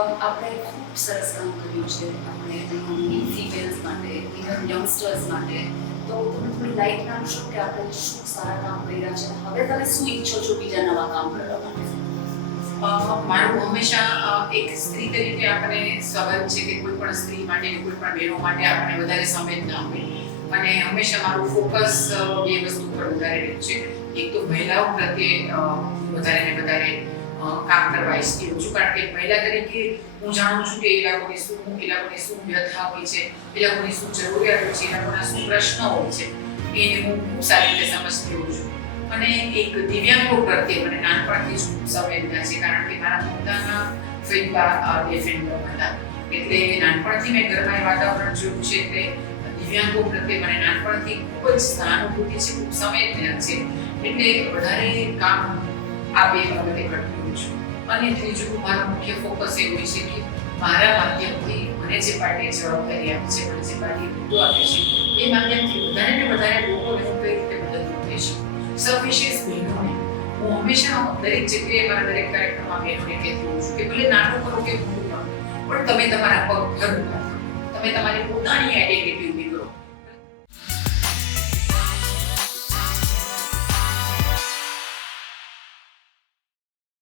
આપણે ખૂબ સરસ કામ કર્યું છે આપણે ફિમેલ્સ માટે ઇવન યંગસ્ટર્સ માટે. તો તમે થોડી લાઈટ નાખશો કે આપણે શું સારા કામ કર્યા છે, હવે તમે શું ઈચ્છો છો બીજા નવા કામ કરવા માટે? મારું હંમેશા એક સ્ત્રી તરીકે આપણે સ્વાભાવિક છે કે કોઈ પણ સ્ત્રી માટે કોઈ પણ બહેનો માટે આપણે વધારે સંવેદના હોય અને હંમેશા મારું ફોકસ બે વસ્તુ પર વધારે રહ્યું છે. એક તો મહિલાઓ પ્રત્યે વધારે ને વધારે કામ કરવા ઈચ્છતી હોઉં છું, કારણ કે મહિલા તરીકે હું જાણું છું કે એ લોકોની શું વ્યથા હોય છે, એ લોકોની શું જરૂરિયાત હોય છે, એ લોકોના શું પ્રશ્નો હોય છે, એ હું ખૂબ સારી રીતે સમજતી હોઉં છું. અને એક દિવ્યાંગો પ્રત્યે મને નાનપણથી જ ખૂબ સંવેદના છે, કારણ કે મારા પોતાના ફિલ્મમાં ડિફેન્ડર હતા, એટલે નાનપણથી મેં ઘરમાં એ વાતાવરણ જોયું છે કે દિવ્યાંગો પ્રત્યે મને નાનપણથી ખૂબ જ સહાનુભૂતિ છે, ખૂબ સંવેદના છે. એટલે વધારે કામ આ બે બાબતે કરતી હોઉં છું. અને ત્રીજું મારો મુખ્ય ફોકસ એ હોય છે કે મારા માધ્યમથી મને જે પાર્ટીએ જવાબદારી આપી છે, મને જે પાર્ટીએ મુદ્દો આપે છે, એ માધ્યમથી વધારે ને વધારે લોકોને હું કઈ રીતે મદદરૂપ થઈ શકું. સવિશેષ બહેનોને હું હંમેશા દરેક જગ્યાએ મારા દરેક કાર્યક્રમમાં બહેનોને કહેતી હોઉં છું કે ભલે નાનું કરો કે મોટું કરો, પણ તમે તમારા પગ પર ઊભા થાઓ, તમે તમારી પોતાની આઈડેન્ટિટી